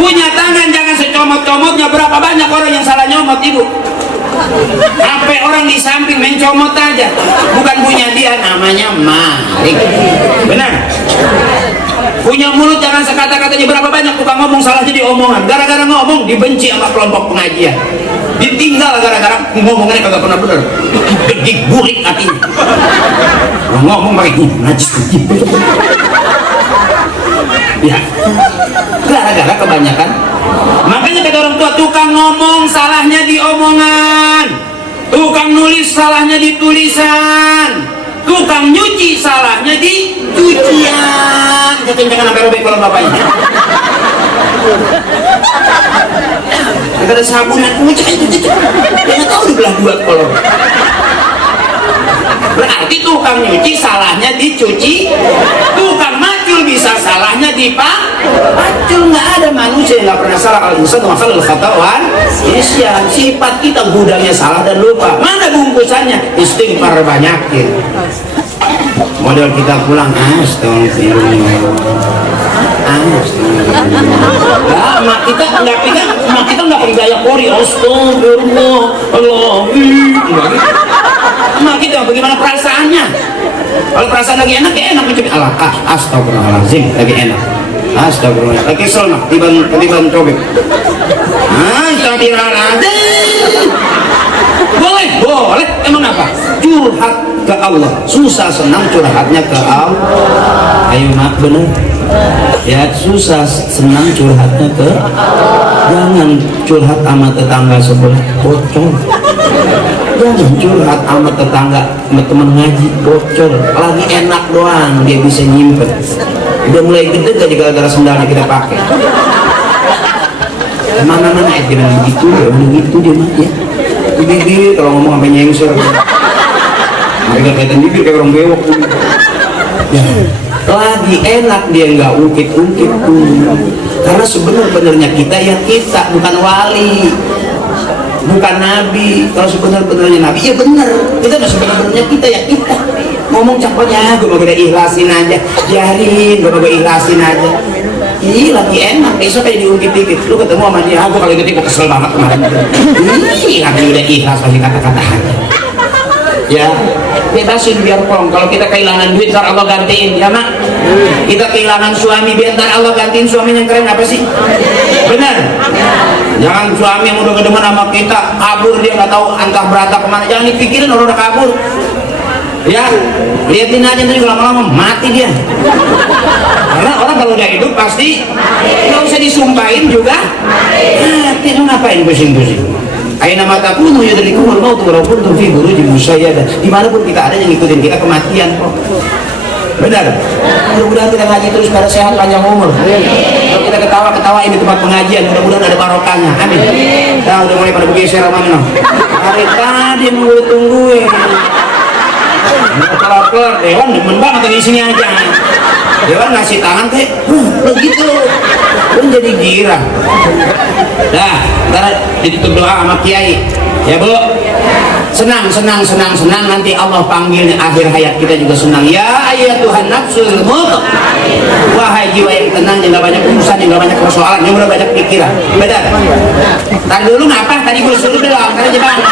Punya tangan jangan secomot-comotnya. Berapa banyak orang yang salah nyomot ibu? Sampai orang di samping mencomot aja. Bukan punya dia, namanya maling. Benar? Punya mulut jangan sekata-katanya. Berapa banyak tukang ngomong salahnya di omongan. Gara-gara ngomong dibenci sama kelompok pengajian. Ditinggal gara-gara ngomongannya kagak pernah bener. Digurik hatinya. Ngomong pakai najis. Ya, gara-gara kebanyakan. Makanya kata orang tua, tukang ngomong salahnya di omongan, tukang nulis salahnya di tulisan, tukang nyuci salahnya di cucian. Jangan sampai robek kalau bapaknya. Ada sabun yang kucing itu, dia nggak tahu dibelah dua kolor. Berarti tukang nyuci salahnya dicuci, tukang macul bisa salahnya dipacul. Nggak ada manusia yang nggak pernah salah. Kalau insan masalah khatawan, isyan. Sifat kita gudangnya salah dan lupa. Mana bungkusannya? Istighfar banyakin. Model kita pulang, astagfirullah. Mak kita nggak pakai gaya kori, astagfirullah, mak kita bagaimana perasaannya? Kalau perasaan lagi enak, ya enak mencubit Allah. Astagfirullahaladzim, lagi enak. Astagfirullah, lagi kesel mak, tiba-tiba cobek. Astagfirullahaladzim. Boleh, emang apa? Curhat ke Allah, susah senang curhatnya ke Allah. Ayo mak, bener. Ya susah senang curhatnya ke, jangan curhat sama tetangga sebelah, bocor. Jangan curhat sama tetangga, sama teman ngaji, bocor. Lagi enak doang dia bisa nyimpen. Udah mulai gede gak gara-gara sendalnya kita pakai. Mana-mana jangan begitu, begitu dia mah ya. Bibir kalau ngomong sampai nyengsel. Mereka kelihatan bibir kayak orang bewok. Ya. Lagi enak dia nggak ungkit-ungkit tuh, karena sebenarnya kita ya kita bukan wali, bukan nabi. Kalau sebenarnya nabi ya benar, kita nggak sebenarnya kita ya kita ngomong capeknya gue mau ikhlasin aja, biarin gue mau ikhlasin aja. Ih lagi enak, besok kayak diungkit dikit, lu ketemu sama dia, aku kalau gitu kesel banget kemarin. Ih lagi udah ikhlas kasih kata-kata aja. Ya, bebasin biar plong. Kalau kita kehilangan duit, ntar Allah gantiin, ya mak. Kita kehilangan suami, biar ntar Allah gantiin suami yang keren apa sih? Benar. Jangan suami yang udah kedemen sama kita kabur, dia nggak tahu entah berata kemana. Jangan dipikirin orang udah kabur. Ya, liatin aja nanti lama-lama mati dia. Karena orang kalau udah hidup pasti nggak usah disumpahin juga. Mati, lu ngapain pusing-pusing? Aina matakumu yudrikumul maut walau kuntum fi burujin musyayyada. Dimanapun kita ada yang ngikutin kita kematian kok. Benar. Mudah-mudahan kita ngaji terus pada sehat panjang umur. Kalau kita ketawa-ketawa ini tempat pengajian, mudah-mudahan ada barokahnya. Amin. Nah, udah mulai pada bergeser mana? Hari tadi nunggu tungguin. Kelar-kelar, Dewan demen banget di sini aja. Dewan ngasih tangan kayak, begitu. Pun jadi girang. Nah, ntar ditutup doa sama kiai. Ya bu, senang nanti Allah panggilnya akhir hayat kita juga senang. Ya ayat Tuhan nafsul mutmainnah, wahai jiwa yang tenang, yang gak banyak urusan, yang gak banyak persoalan, yang udah banyak pikiran. Benar. Tadi dulu ngapa? Tadi gue suruh bilang karena jebakan.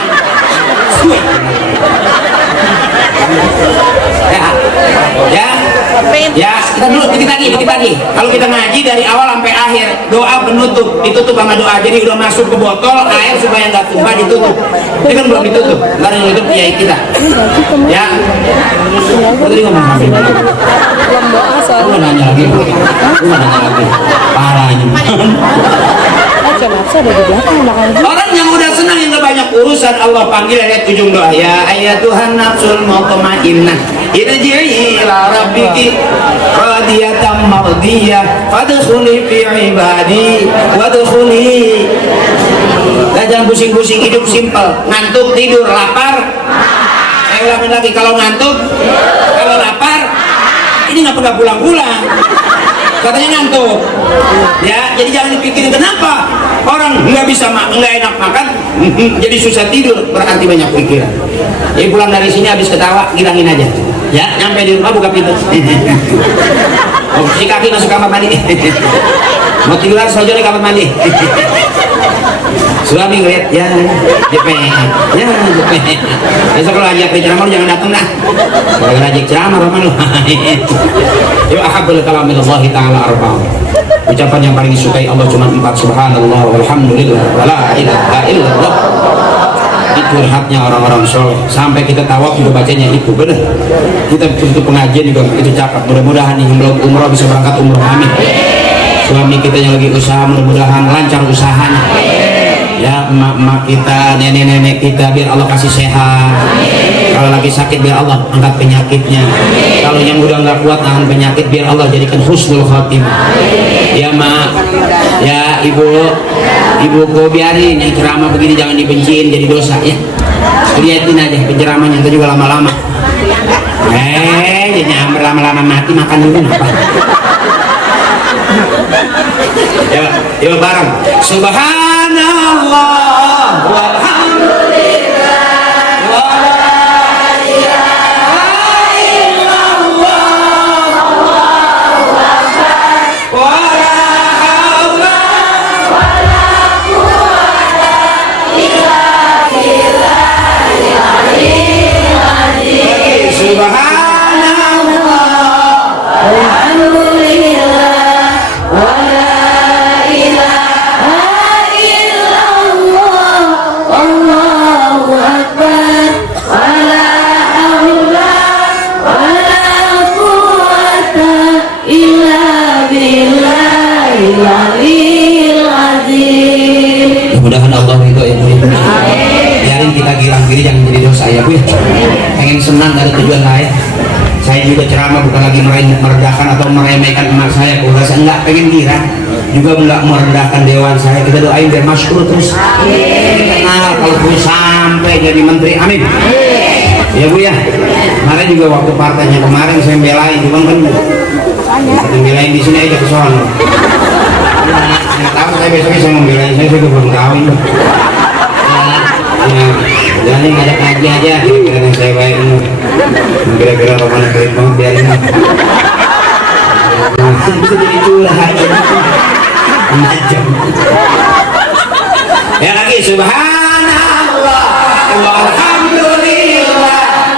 Ya, kita dulu dikit lagi. Kalau kita ngaji dari awal sampai akhir, doa penutup, ditutup sama doa. Jadi udah masuk ke botol air supaya nggak tumpah, ditutup. Ini kan belum ditutup, ntar yang ditutup kiai kita. Ya, tadi ngomong sampai mana? Belum doa soalnya. Lu nanya lagi, parahnya. Ada di belakang. Orang yang udah senang, yang gak banyak urusan, Allah panggil ayat ujung doa. Ya ayat Tuhan nafsul mutmainnah, irji'i ila rabbiki radiyatan mardiyah fadkhuli fi ibadi wadkhuli. Jangan pusing-pusing, hidup simpel. Ngantuk, tidur, lapar. Saya ulangin lagi, kalau ngantuk, kalau lapar, ini nggak pernah pulang-pulang. Katanya ngantuk. Ya, jadi jangan dipikirin kenapa orang nggak enak makan, jadi susah tidur, berarti banyak pikiran. Jadi pulang dari sini habis ketawa, ngilangin aja. Ya, nyampe di rumah buka pintu. Oh, si kaki masuk kamar mandi. Mau tiduran saja di kamar mandi. Suami ngeliat, ya DP, besok kalau ajak ceramah lu jangan datang dah. Kalau ajak ceramah rumah lu. Yuk ahabul kalam minallahi ta'ala arba'un. Ucapan yang paling disukai Allah cuma 4, subhanallah walhamdulillah wala ilaha illallah. Itu curhatnya orang-orang soleh. Sampai kita tawaf juga bacanya itu, benar. Kita untuk pengajian juga itu cakap. Mudah-mudahan yang belum umroh bisa berangkat umroh, amin. Suami kita yang lagi usaha mudah-mudahan lancar usahanya. Ya, emak-emak kita, nenek-nenek kita biar Allah kasih sehat. Kalau lagi sakit biar Allah angkat penyakitnya. Kalau yang udah nggak kuat nahan penyakit biar Allah jadikan husnul khotimah. Ya mak, ya ibuku biarin yang ceramah begini jangan dibenciin, jadi dosa ya. Liatin aja penceramahnya, itu juga lama-lama. Jadi nyamber lama-lama mati makan dulu apa? Yuk bareng. Subhanallah walhamdulillah wa la ilaha illallah Allahu akbar wa la haula wa la quwwata illa billahil aliyyil azim. Subhanallah walhamdulillah wa la ilaha illallah Allahu akbar wa la haula wa la quwwata illa billahil aliyyil azim. Mudah-mudahan Allah itu ya Bu. Biarin kita girang-giri jangan jadi dosa ya Bu. Pengen senang dari tujuan lain. Saya juga ceramah bukan lagi merendahkan atau meremehkan emak saya, saya enggak pengen girang, juga enggak merendahkan dewan saya. Kita doain biar masyhur terus. Kenal kalau pun sampai jadi menteri, amin. Ya Bu ya. Kemarin juga waktu partainya kemarin saya belain, cuma kan saya belain di sini aja ke sono. Nggak tahu saya besoknya saya membelain, saya juga belum tahu ini. Ya, jangan ngajak ngaji aja, kira-kira yang saya baik ini. Kira-kira Romana Karim mau biarin. Bisa jadi curhat. Macam. Ya lagi subhanallah walhamdulillah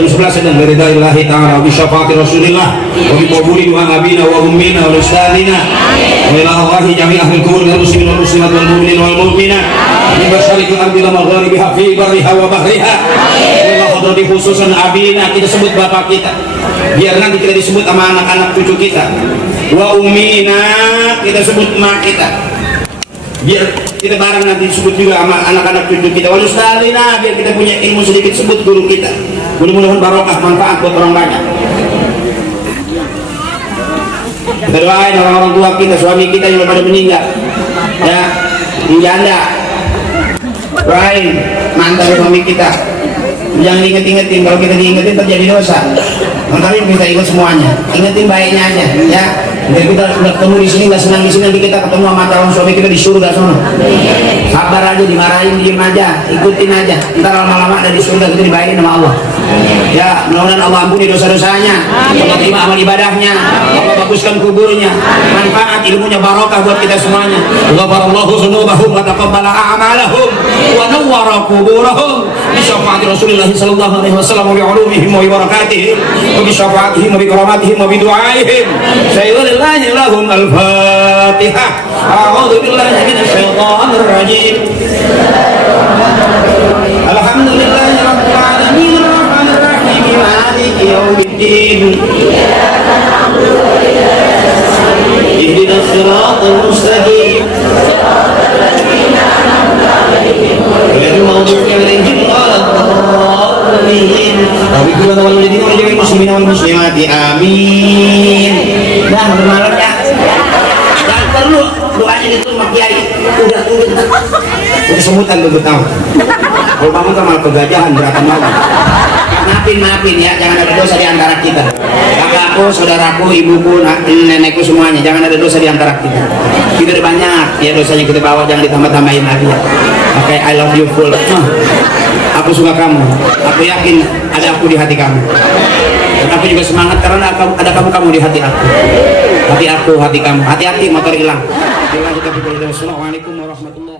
jam 11 dan biridaillahi ta'ala wa bi syafaati rasulillah wa bi qabuli du'a abina wa ummina wa ustadina wa ila Allahi jami' ahli kubur wal muslimin wal muslimat wal mu'minin wal mu'minat min masyariqil ardi wa magharibiha fi barriha wa bahriha wa hadrati khususan abina, kita sebut bapak kita biar nanti kita disebut sama anak-anak cucu kita, wa ummina kita sebut emak kita biar kita bareng nanti disebut juga sama anak-anak cucu kita, wal ustadina biar kita punya ilmu sedikit sebut guru kita, mudah-mudahan barokah manfaat buat orang banyak. Kita doain orang-orang tua kita, suami kita yang pada meninggal ya, yang janda, doain mantan suami kita, jangan inget-ingetin, kalau kita diingetin terjadi dosa. Tapi kita ingat semuanya, ingetin baiknya aja ya. Jadi kita udah ketemu di sini, nggak senang di sini, nanti kita ketemu sama calon suami kita di surga sana. Sabar aja, dimarahin diem aja, ikutin aja. Ntar lama-lama ada di surga kita dibayarin sama Allah. Ya, mudah-mudahan Allah ampuni dosa-dosanya, Allah terima amal ibadahnya, Allah baguskan kuburnya, manfaat ilmunya barokah buat kita semuanya. Ghafarallahu dzunubahum wa taqabbala a'malahum wa nawwara quburahum bi syafaati Rasulillah sallallahu alaihi wasallam wa bi ulumihim wa bi barakatihim wa bi syafaatihim wa bi karamatihim wa bi du'aihim. Sayyidina lahum al-Fatihah. A'udzu billahi minasy syaithanir rajim. Alhamdulillahi rabbil alamin arrahmanir rahim maliki yaumiddin. Ihdinas siratal mustaqim. Ghairil maghdubi 'alaihim waladdallin. Amin. Walidina wal jami'il muslimina wal muslimati. Amin. Dah bermalam ya. Dan perlu doanya itu sama kiai. Udah semutan tuh tahu. Kalau bangun sama kegajahan berapa malam. Maafin ya, jangan ada dosa di antara kita. Kakakku, saudaraku, ibuku, nenekku semuanya, jangan ada dosa di antara kita. Kita ada banyak ya dosanya kita bawa, jangan ditambah-tambahin lagi ya. Oke, I love you full. Aku suka kamu. Aku yakin ada aku di hati kamu. Dan aku juga semangat karena ada kamu di hati aku. Hati aku, hati kamu. Hati-hati motor hilang. Assalamualaikum warahmatullahi wabarakatuh.